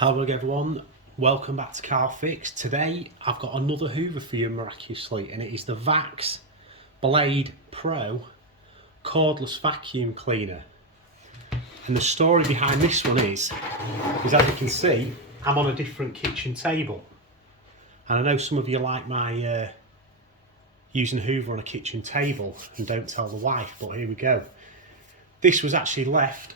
Hello everyone, welcome back to Car Fix. Today I've got another hoover for you miraculously, and it is the VAX Blade Pro Cordless Vacuum Cleaner. And the story behind this one is as you can see, I'm on a different kitchen table. And I know some of you like my using a hoover on a kitchen table and don't tell the wife, but here we go. This was actually left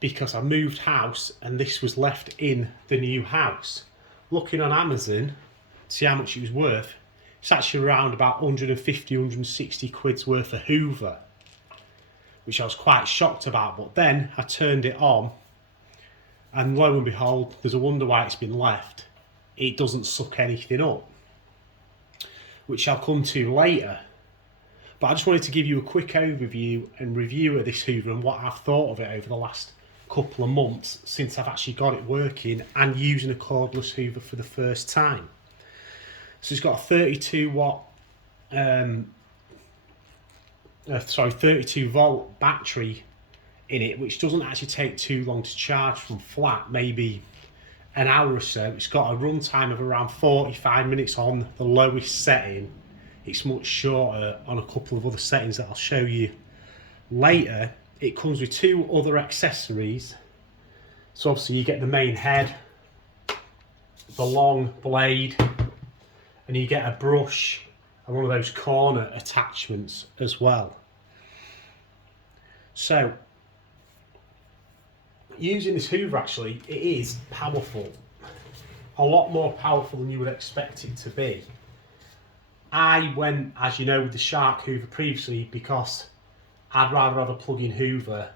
because I moved house and this was left in the new house. Looking on Amazon to see how much it was worth, it's actually around about 150, 160 quid's worth of hoover, which I was quite shocked about. But then I turned it on and lo and behold, there's a wonder why it's been left. It doesn't suck anything up, which I'll come to later. But I just wanted to give you a quick overview and review of this hoover and what I've thought of it over the last couple of months since I've actually got it working and using a cordless hoover for the first time. So it's got a 32 volt battery in it, which doesn't actually take too long to charge from flat, maybe an hour or so. It's got a run time of around 45 minutes on the lowest setting. It's much shorter on a couple of other settings that I'll show you later. It comes with two other accessories. So obviously you get the main head, the long blade, and you get a brush and one of those corner attachments as well. So using this hoover, actually, it is powerful. A lot more powerful than you would expect it to be. I went, as you know, with the Shark hoover previously because I'd rather have a plug-in hoover.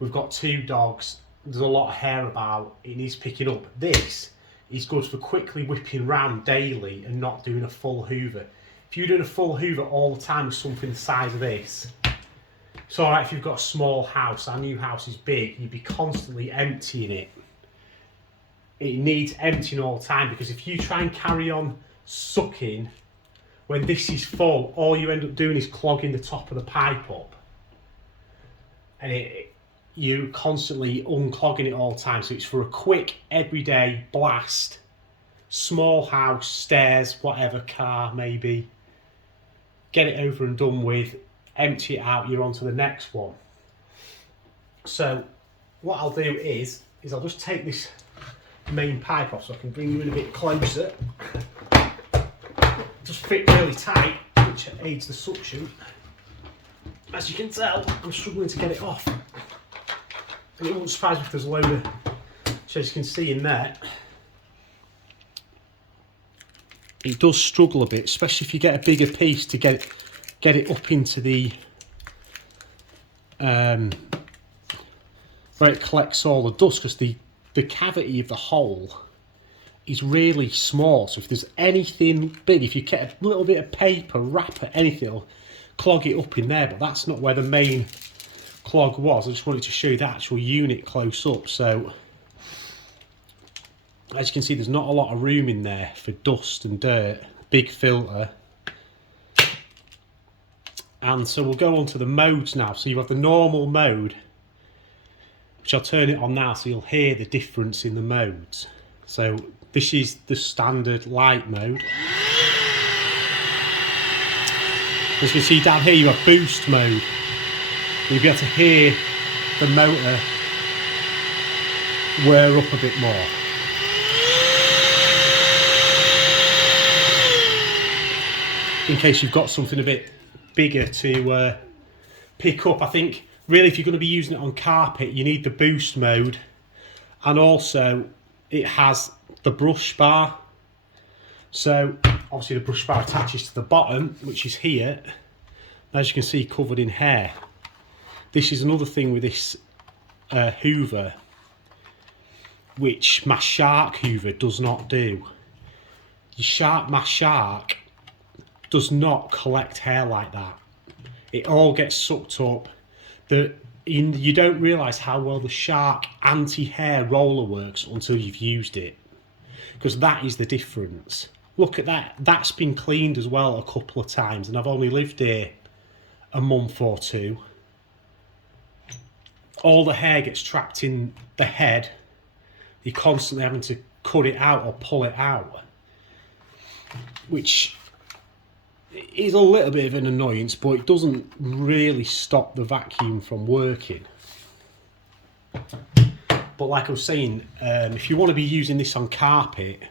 We've got two dogs, there's a lot of hair about, it needs picking up. This is good for quickly whipping round daily and not doing a full hoover. If you're doing a full hoover all the time with something the size of this, it's alright if you've got a small house. Our new house is big, you'd be constantly emptying it. It needs emptying all the time, because if you try and carry on sucking when this is full, all you end up doing is clogging the top of the pipe up. And you're constantly unclogging it all the time. So it's for a quick, everyday blast. Small house, stairs, whatever, car maybe. Get it over and done with, empty it out, you're on to the next one. So what I'll do is I'll just take this main pipe off so I can bring you in a bit closer. Just fit really tight, which aids the suction. As you can tell, I'm struggling to get it off. And it won't surprise me if there's a load of, so as you can see in there, it does struggle a bit, especially if you get a bigger piece to get it up into the where it collects all the dust, because the cavity of the hole is really small. So if there's anything big, if you get a little bit of paper, wrapper, anything, it'll clog it up in there. But that's not where the main clog was. I just wanted to show you the actual unit close up. So as you can see, there's not a lot of room in there for dust and dirt. Big filter. And so we'll go on to the modes now. So you have the normal mode, which I'll turn it on now so you'll hear the difference in the modes. So this is the standard light mode. As you can see down here, you have boost mode. You'll be able to hear the motor whir up a bit more. In case you've got something a bit bigger to pick up. I think really if you're going to be using it on carpet, you need the boost mode, and also it has the brush bar. So obviously the brush bar attaches to the bottom, which is here, as you can see, covered in hair. This is another thing with this hoover, which my Shark hoover does not do. My Shark does not collect hair like that. It all gets sucked up. You don't realise how well the Shark anti-hair roller works until you've used it, because that is the difference. Look at that, that's been cleaned as well a couple of times, and I've only lived here a month or two. All the hair gets trapped in the head you're constantly having to cut it out or pull it out, which is a little bit of an annoyance, but it doesn't really stop the vacuum from working. But like I was saying, if you want to be using this on carpet,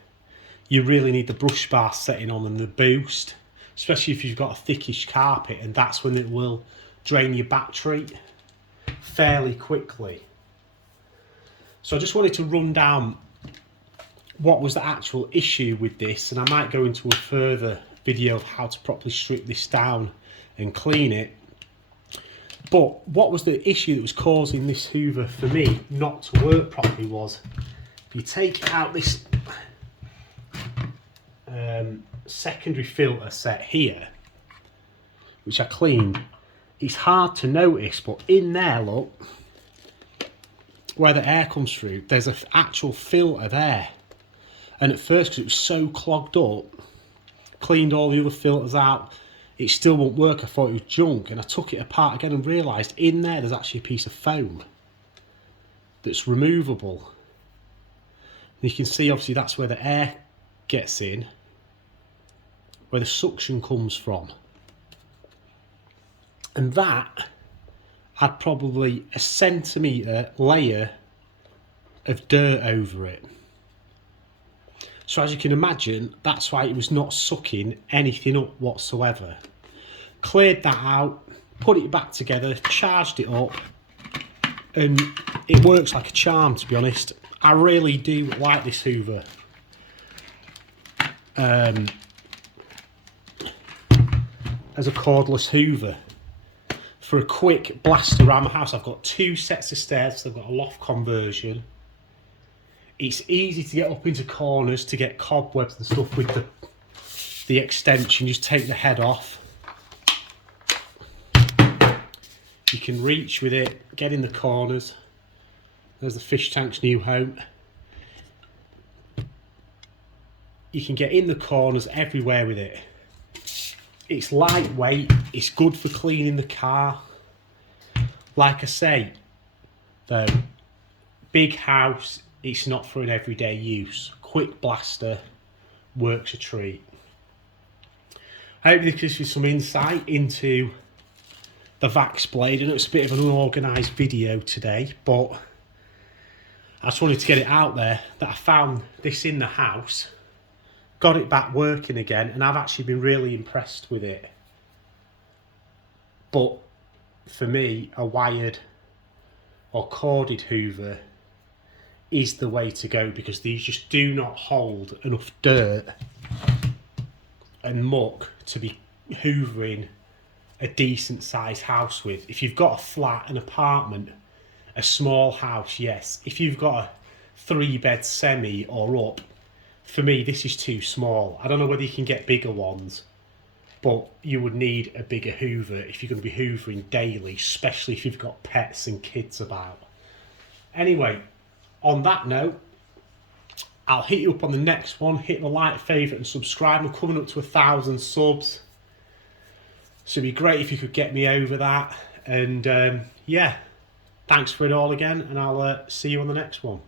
you really need the brush bar setting on and the boost, especially if you've got a thickish carpet, and that's when it will drain your battery fairly quickly. So I just wanted to run down what was the actual issue with this, and I might go into a further video of how to properly strip this down and clean it. But what was the issue that was causing this hoover for me not to work properly was, if you take out this secondary filter set here, which I cleaned, it's hard to notice, but in there, look, where the air comes through, there's an actual filter there. And at first, because it was so clogged up, cleaned all the other filters out, it still won't work. I thought it was junk, and I took it apart again and realised in there's actually a piece of foam that's removable. And you can see obviously that's where the air gets in, where the suction comes from. And that had probably a centimetre layer of dirt over it. So as you can imagine, that's why it was not sucking anything up whatsoever. Cleared that out, put it back together, charged it up, and it works like a charm, to be honest. I really do like this hoover. As a cordless hoover. For a quick blast around my house, I've got 2 sets of stairs, so I've got a loft conversion. It's easy to get up into corners to get cobwebs and stuff with the extension. Just take the head off. You can reach with it, get in the corners. There's the fish tank's new home. You can get in the corners everywhere with it. It's lightweight, it's good for cleaning the car. Like I say, though, big house, it's not for an everyday use. Quick blaster, works a treat. I hope this gives you some insight into the VAX blade. I know it's a bit of an unorganised video today, but I just wanted to get it out there that I found this in the house, got it back working again, and I've actually been really impressed with it. But for me, a wired or corded hoover is the way to go, because these just do not hold enough dirt and muck to be hoovering a decent sized house with. If you've got a flat, an apartment, a small house, yes. If you've got a 3-bed semi or up, for me this is too small. I don't know whether you can get bigger ones, but you would need a bigger hoover if you're going to be hoovering daily, especially if you've got pets and kids about. Anyway, on that note, I'll hit you up on the next one. Hit the like, favourite and subscribe. I'm coming up to 1,000 subs, so it'd be great if you could get me over that. And yeah, thanks for it all again, and I'll see you on the next one.